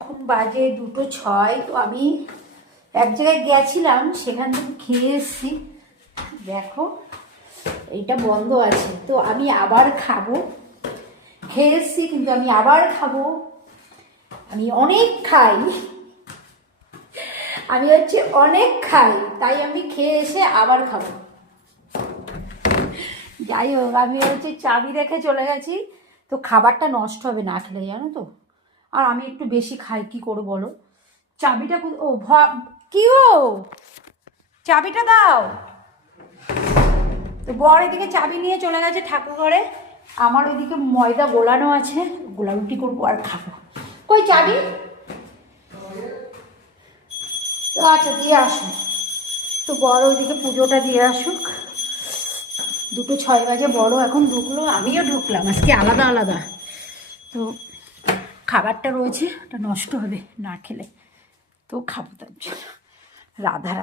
এখন বাজে 2:06। তো আমি এক জায়গায় গেছিলাম, সেখান থেকে খেয়ে এসেছি। দেখো এইটা বন্ধ আছে, তো আমি আবার খাবো। খেয়ে এসেছি কিন্তু আমি আবার খাবো। আমি অনেক খাই, আমি হচ্ছে অনেক খাই, তাই আমি খেয়ে এসে আবার খাবো। যাই হোক, আমি হচ্ছে চাবি রেখে চলে গেছি, তো খাবারটা নষ্ট হবে না খেলে, জানো তো। আর আমি একটু বেশি খাই, কি করবো বলো। চাবিটা ও কি ও, চাবিটা দাও। তো বর এদিকে চাবি নিয়ে চলে গেছে ঠাকুর ঘরে, আমার ওইদিকে ময়দা গোলানো আছে, গোলা রুটি করবো আর খাবো। কই চাবি? তো আচ্ছা দিয়ে আসুন, তো বড় ওইদিকে পুজোটা দিয়ে আসুক। 2:06 বাজে, বড় এখন ঢুকলো, আমিও ঢুকলাম, আজকে আলাদা আলাদা। তো খাবারটা রয়েছে, ওটা নষ্ট হবে না খেলে, তো খাবো তার জন্য। রাধা